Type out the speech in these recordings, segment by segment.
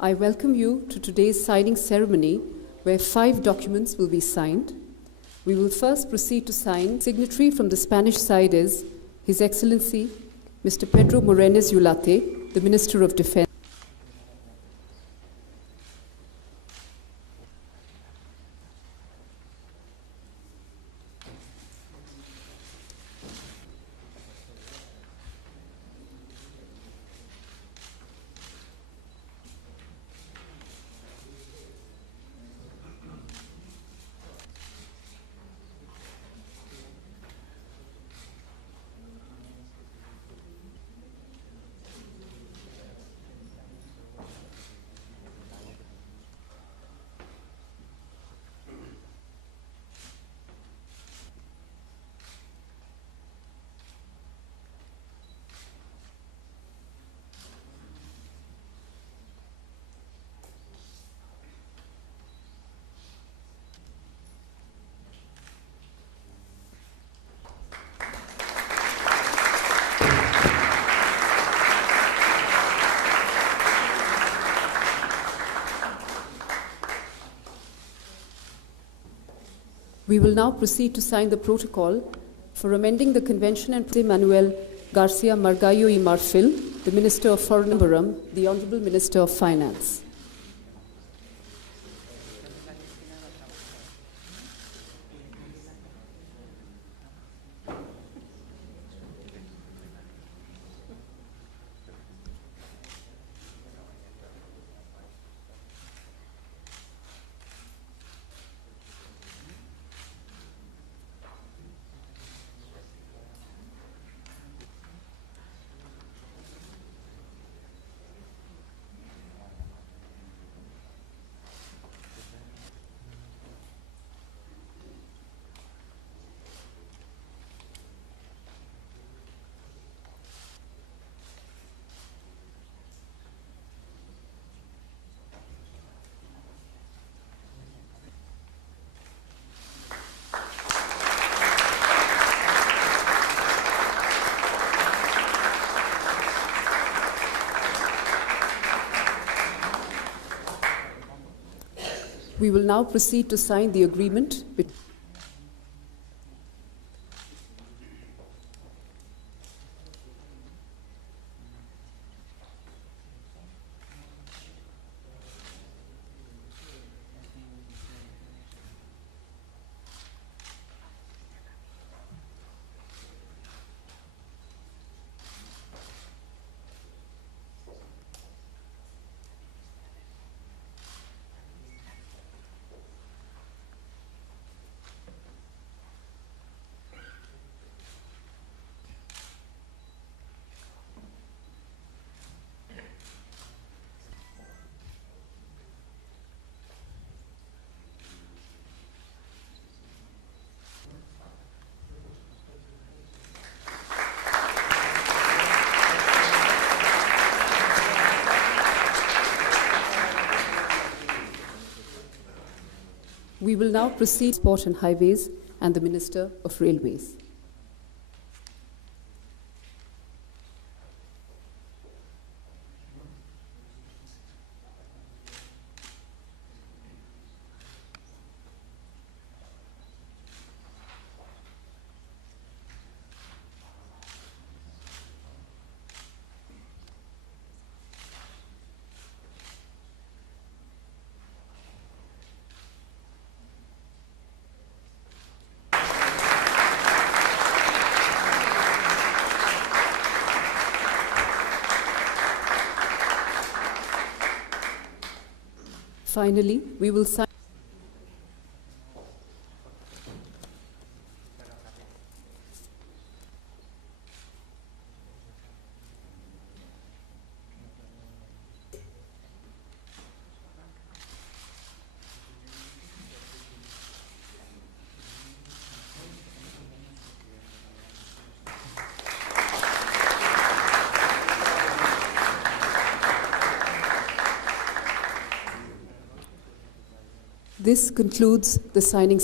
I welcome you to today's signing ceremony, where 5 documents will be signed. We will first proceed to sign. Signatory from the Spanish side is His Excellency Mr. Pedro Morenes Ulate, the Minister of Defense. We will now proceed to sign the protocol for amending the convention and Manuel Garcia Margallo y Marfil, the Minister of Foreign Affairs, the Honorable Minister of Finance. We will now proceed to sign the agreement between We will now proceed to Port and Highways and the Minister of Railways. Finally, we will sign. This concludes the signing.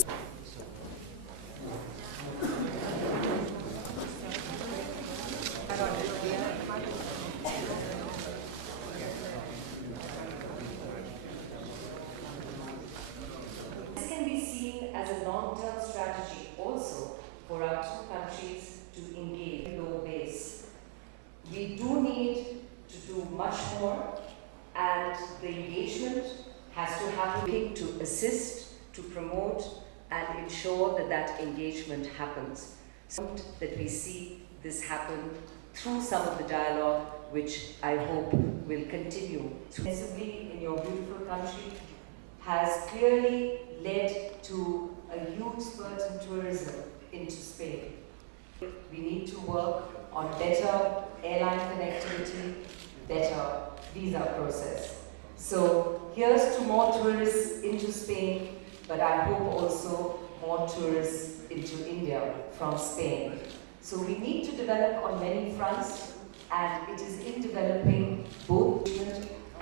long-term strategy also for our two countries to engage low base. We do need to do much more, and the engagement has to happen to assist, to promote, and ensure that that engagement happens. So that we see this happen through some of the dialogue, which I hope will continue. Extensively in your beautiful country has clearly led to a huge spurt in tourism into Spain. We need to work on better airline connectivity, better visa process. So here's to more tourists into Spain, but I hope also more tourists into India from Spain. So we need to develop on many fronts, and it is in developing both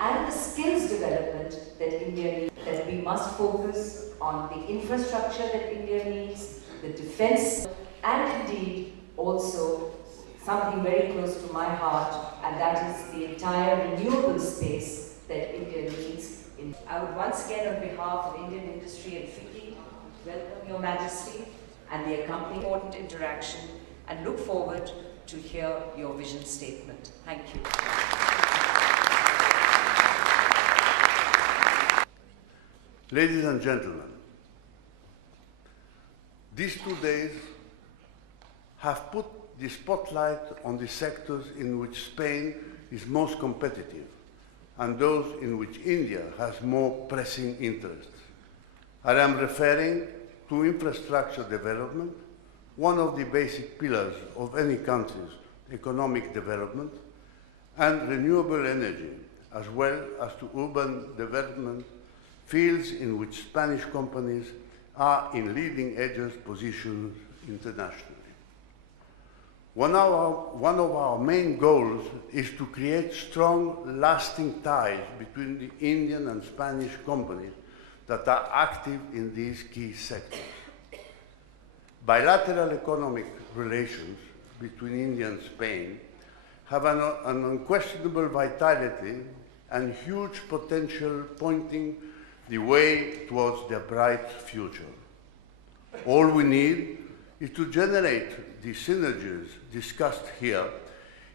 and the skills development that India needs, that we must focus on the infrastructure that India needs, the defense, and indeed also something very close to my heart, and that is the entire renewable space that India needs. I would once again, on behalf of Indian industry and FICCI, welcome Your Majesty and the accompanying important interaction, and look forward to hear your vision statement. Thank you. Ladies and gentlemen, these 2 days have put the spotlight on the sectors in which Spain is most competitive and those in which India has more pressing interests. I am referring to infrastructure development, one of the basic pillars of any country's economic development, and renewable energy, as well as to urban development, fields in which Spanish companies are in leading edge positions internationally. One of our main goals is to create strong, lasting ties between the Indian and Spanish companies that are active in these key sectors. Bilateral economic relations between India and Spain have an unquestionable vitality and huge potential, pointing the way towards their bright future. All we need is to generate the synergies discussed here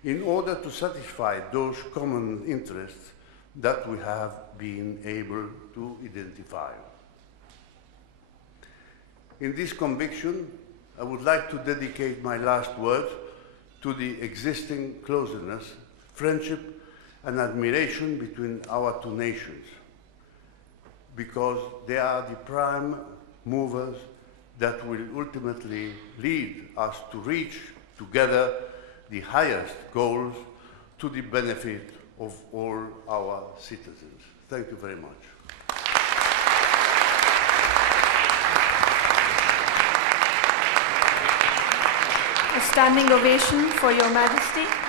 in order to satisfy those common interests that we have been able to identify. In this conviction, I would like to dedicate my last words to the existing closeness, friendship, and admiration between our two nations, because they are the prime movers that will ultimately lead us to reach together the highest goals to the benefit of all our citizens. Thank you very much. A standing ovation for Your Majesty.